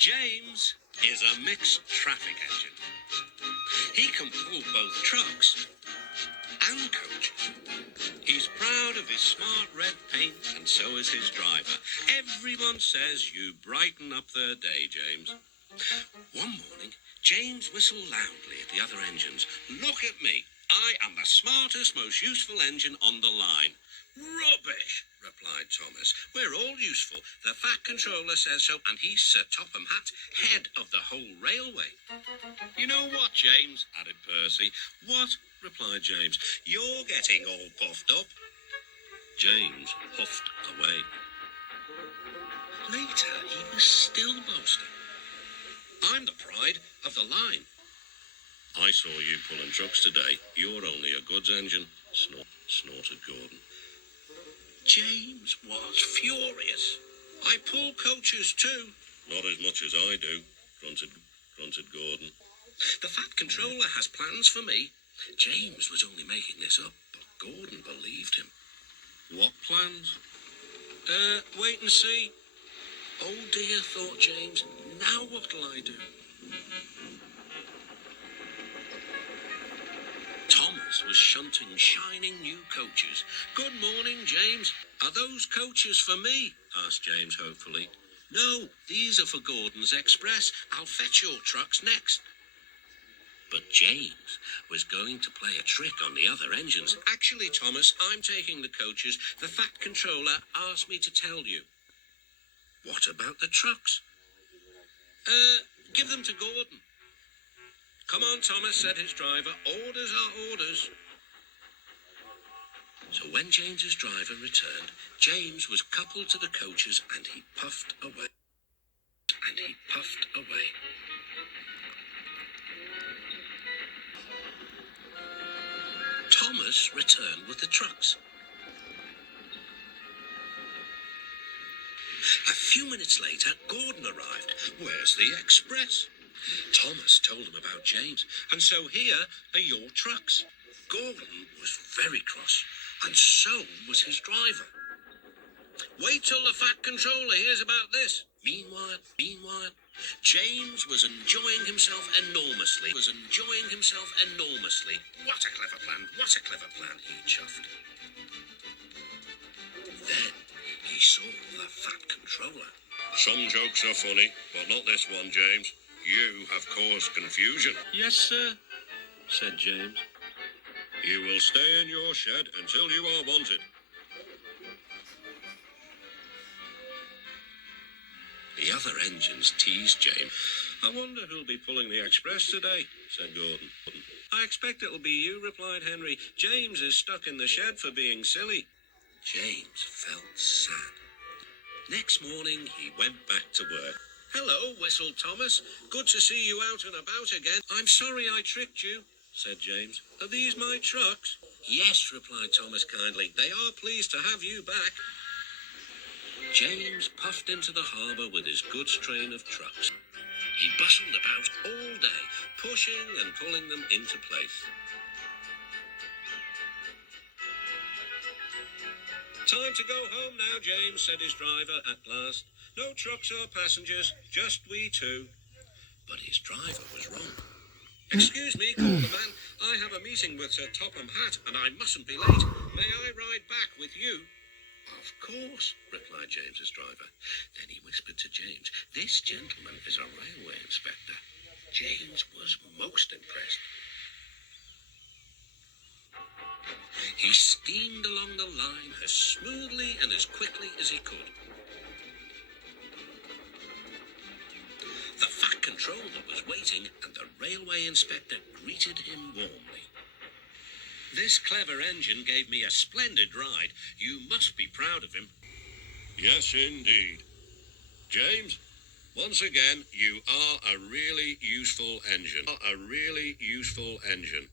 James is a mixed traffic engine. He can pull both trucks and coaches. He's proud of his smart red paint, and so is his driver. Everyone says you brighten up their day, James. One morning, James whistled loudly at the other engines. "Look at me. I am the smartest, most useful engine on the line." "Rubbish," replied Thomas. "We're all useful. The Fat Controller says so, and he's Sir Topham Hatt, head of the whole railway." "You know what, James?" added Percy. "What?" replied James. "You're getting all puffed up." James puffed away. Later, he was still boasting. "I'm the pride of the line." "I saw you pulling trucks today. You're only a goods engine," snorted Gordon. James was furious. "I pull coaches too." "Not as much as I do," grunted Gordon. "The Fat Controller has plans for me." James was only making this up, but Gordon believed him. "What plans?" Wait and see." "Oh dear," thought James. "Now what'll I do?" Thomas was shunting shining new coaches. "Good morning, James. Are those coaches for me?" asked James hopefully. "No, these are for Gordon's Express. I'll fetch your trucks next." But James was going to play a trick on the other engines. "Actually, Thomas, I'm taking the coaches. The Fat Controller asked me to tell you." "What about the trucks?" Give them to Gordon." "Come on, Thomas," said his driver. "Orders are orders." So when James's driver returned, James was coupled to the coaches, and he puffed away. Thomas returned with the trucks. A few minutes later, Gordon arrived. "Where's the express?" Thomas told him about James. "And so here are your trucks." Gordon was very cross, and so was his driver. "Wait till the Fat Controller hears about this." Meanwhile, James was enjoying himself enormously. What a clever plan, he chuffed. Then he saw the Fat Controller. "Some jokes are funny, but not this one, James. You have caused confusion." "Yes, sir," said James. "You will stay in your shed until you are wanted." The other engines teased James. "I wonder who'll be pulling the express today," said Gordon. "I expect it'll be you," replied Henry. "James is stuck in the shed for being silly." James felt sad. Next morning, he went back to work. "Hello," whistled Thomas. "Good to see you out and about again." "I'm sorry I tricked you," said James. "Are these my trucks?" "Yes," replied Thomas kindly. "They are pleased to have you back." James puffed into the harbour with his goods train of trucks. He bustled about all day, pushing and pulling them into place. "Time to go home now, James," said his driver at last. "No trucks or passengers, just we two." But his driver was wrong. "Excuse me," called the man. "I have a meeting with Sir Topham Hatt, and I mustn't be late. May I ride back with you?" "Of course," replied James's driver. Then he whispered to James, "This gentleman is a railway inspector." James was most impressed. He steamed along the line as smoothly and as quickly as he could. The Fat Controller was waiting, and the railway inspector greeted him warmly. "This clever engine gave me a splendid ride. You must be proud of him." "Yes, indeed. James, once again, you are a really useful engine.